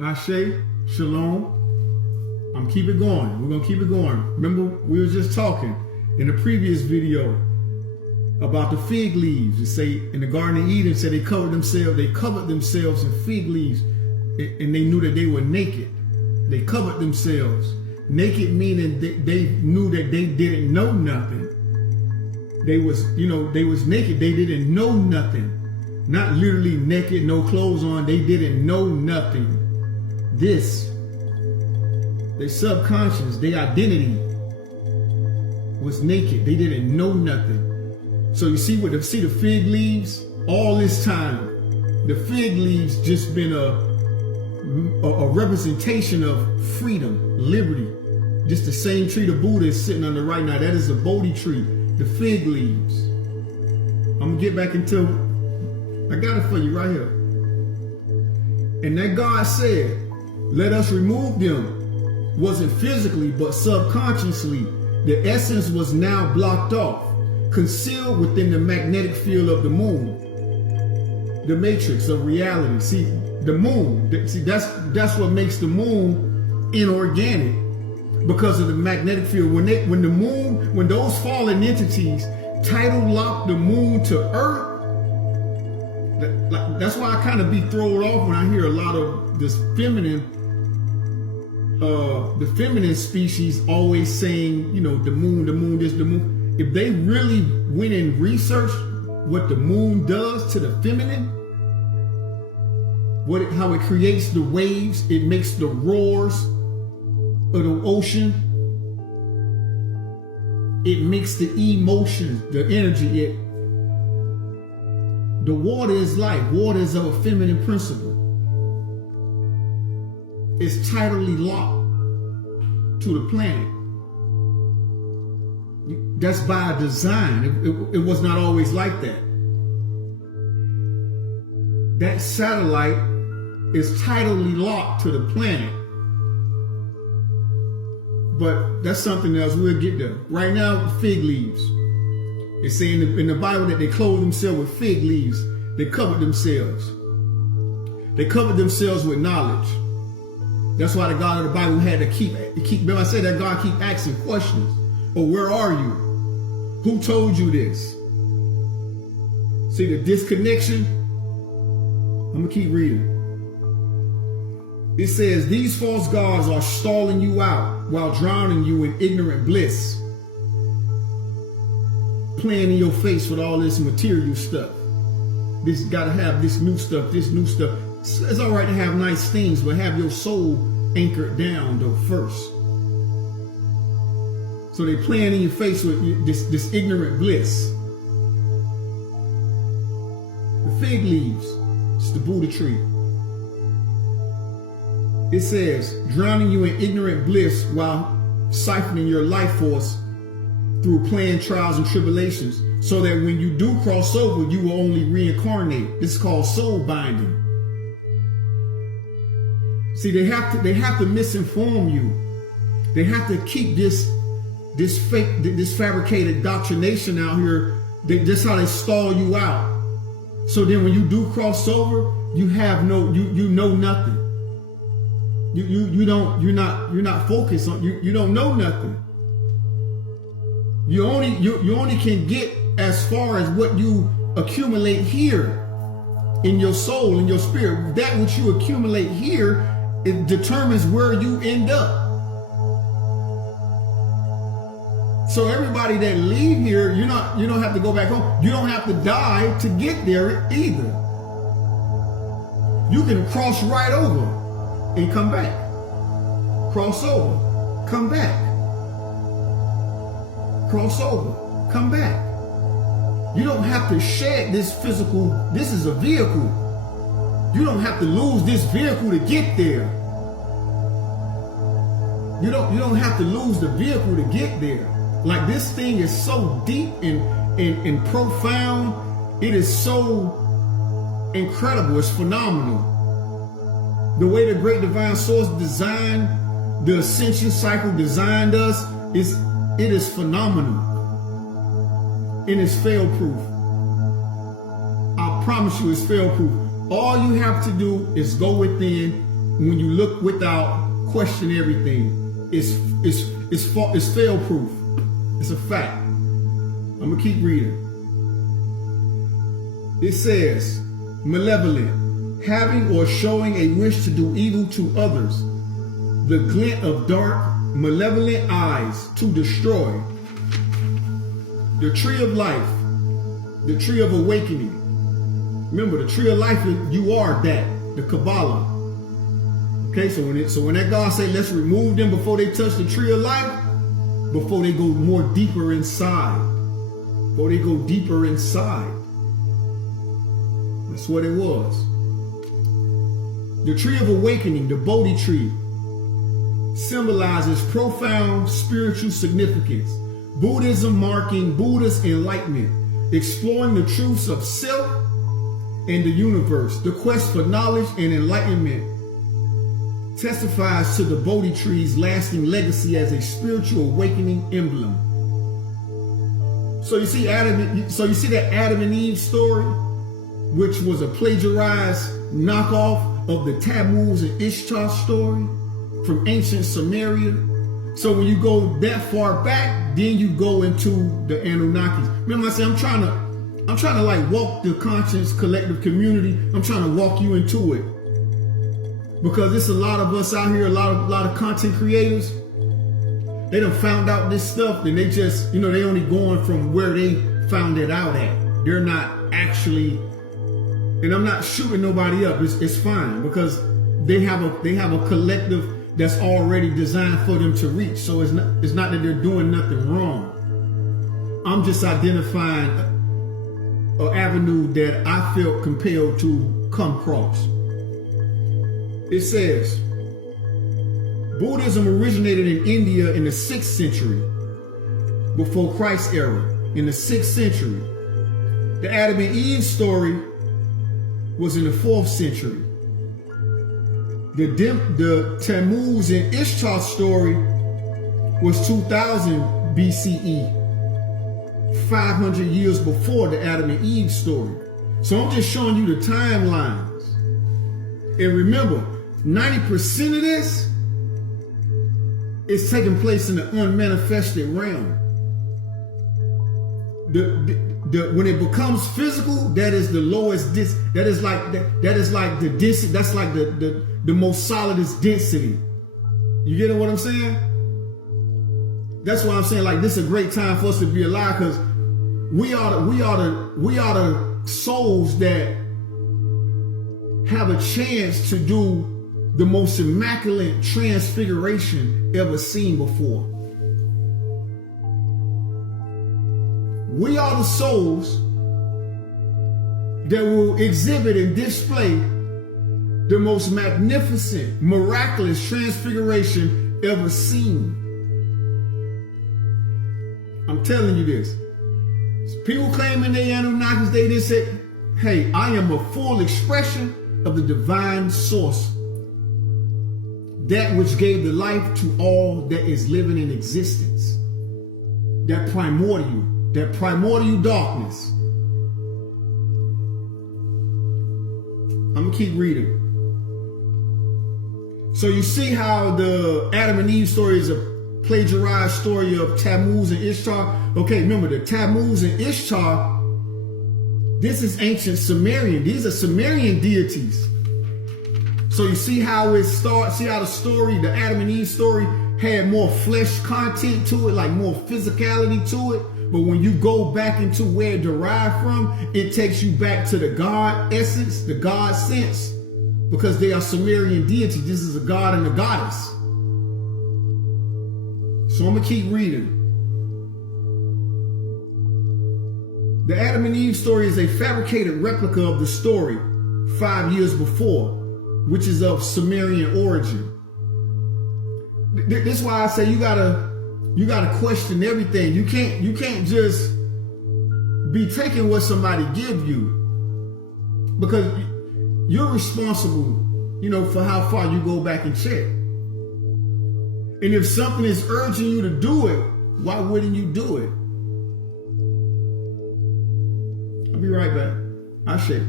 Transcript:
Ashe, Shalom. I'm keep it going. We're gonna keep it going. Remember, we were just talking in the previous video about the fig leaves. It say in the Garden of Eden, said they covered themselves in fig leaves, and they knew that they were naked. They covered themselves. Naked meaning they knew that they didn't know nothing. They was naked. They didn't know nothing. Not literally naked, no clothes on. They didn't know nothing. Their subconscious, their identity was naked. They didn't know nothing. So you see the fig leaves all this time. The fig leaves just been a representation of freedom, liberty. Just the same tree the Buddha is sitting under right now. That is a Bodhi tree. The fig leaves. I'm gonna get back into. I got it for you right here. And that God said, "Let us remove them." Wasn't physically, but subconsciously. The essence was now blocked off, concealed within the magnetic field of the moon, the matrix of reality. See, the moon. See, that's what makes the moon inorganic, because of the magnetic field. When those fallen entities tidal lock the moon to Earth. That's why I kind of be thrown off when I hear a lot of this feminine. The feminine species always saying, the moon, this, the moon. If they really went and researched what the moon does to the feminine, how it creates the waves, it makes the roars of the ocean, it makes the emotions, the energy. The water is life. Water is of a feminine principle. It's tidally locked to the planet. That's by design. It was not always like that. That satellite is tidally locked to the planet. But that's something else. We'll get there. Right now, fig leaves. It's saying in the Bible that they clothed themselves with fig leaves. They covered themselves. They covered themselves with knowledge. That's why the God of the Bible had to keep. Remember I said that God keep asking questions. Oh, where are you? Who told you this? See the disconnection? I'm gonna keep reading. It says, these false gods are stalling you out while drowning you in ignorant bliss. Playing in your face with all this material stuff. This gotta have this new stuff, It's all right to have nice things, but have your soul anchored down though first. So they playing in your face with this ignorant bliss. The fig leaves, it's the Buddha tree. It says, drowning you in ignorant bliss while siphoning your life force through planned trials and tribulations, so that when you do cross over, you will only reincarnate. This is called soul binding. See, they have to misinform you. They have to keep this fabricated doctrination out here. That's how they stall you out. So then when you do cross over, you know nothing. You're not focused on you don't know nothing. You only can get as far as what you accumulate here in your soul, in your spirit. That which you accumulate here, it determines where you end up. So everybody that leave here, you don't have to go back home. You don't have to die to get there either. You can cross right over and come back. Cross over, come back. Cross over, come back. You don't have to shed this physical. This is a vehicle. You don't have to lose this vehicle to get there. You don't have to lose the vehicle to get there. Like, this thing is so deep and profound. It is so incredible. It's phenomenal. The way the great divine source designed the ascension cycle, designed us, it is phenomenal. And it's fail-proof. I promise you it's fail-proof. All you have to do is go within when you look without question everything, it's fail proof. It's a fact. I'm gonna keep reading. It says, malevolent, having or showing a wish to do evil to others, the glint of dark, malevolent eyes to destroy. The tree of life, the tree of awakening. Remember, the tree of life, you are that, the Kabbalah. Okay, so when that God say, let's remove them before they touch the tree of life, before they go more deeper inside, before they go deeper inside. That's what it was. The tree of awakening, the Bodhi tree, symbolizes profound spiritual significance. Buddhism marking Buddha's enlightenment, exploring the truths of self and the universe. The quest for knowledge and enlightenment testifies to the Bodhi tree's lasting legacy as a spiritual awakening emblem. So you see that Adam and Eve story, which was a plagiarized knockoff of the Tammuz and Ishtar story from ancient Samaria. So when you go that far back, then you go into the Anunnakis. Remember I said I'm trying to like walk the conscious collective community. I'm trying to walk you into it. Because there's a lot of us out here, a lot of content creators. They done found out this stuff, and they just, they only going from where they found it out at. They're not actually, and I'm not shooting nobody up. It's fine because they have a collective that's already designed for them to reach. So it's not that they're doing nothing wrong. I'm just identifying an avenue that I felt compelled to come across. It says, Buddhism originated in India in the 6th century, before Christ's era, in the 6th century. The Adam and Eve story was in the 4th century. The Tammuz and Ishtar story was 2000 BCE, 500 years before the Adam and Eve story. So I'm just showing you the timelines. And remember, 90% of this is taking place in the unmanifested realm. When it becomes physical, that is the lowest. That is like the density. That's like the most solidest density. You get what I'm saying? That's why I'm saying like this is a great time for us to be alive, because we are the souls that have a chance to do the most immaculate transfiguration ever seen before. We are the souls that will exhibit and display the most magnificent, miraculous transfiguration ever seen. I'm telling you this. People claiming they Anunnakis, they just say, hey, I am a full expression of the divine source, that which gave the life to all that is living in existence. That primordial darkness. I'm gonna keep reading. So you see how the Adam and Eve story is a plagiarized story of Tammuz and Ishtar. Okay, remember the Tammuz and Ishtar, this is ancient Sumerian. These are Sumerian deities. So you see how it starts, see how the story, the Adam and Eve story, had more flesh content to it, like more physicality to it. But when you go back into where it derived from, it takes you back to the God essence, the God sense, because they are Sumerian deities. This is a god and a goddess. So I'm gonna keep reading. The Adam and Eve story is a fabricated replica of the story 5 years before, which is of Sumerian origin. This is why I say you gotta question everything. You can't just be taking what somebody give you, because you're responsible, for how far you go back and check. And if something is urging you to do it, why wouldn't you do it? I'll be right back. I'll shake.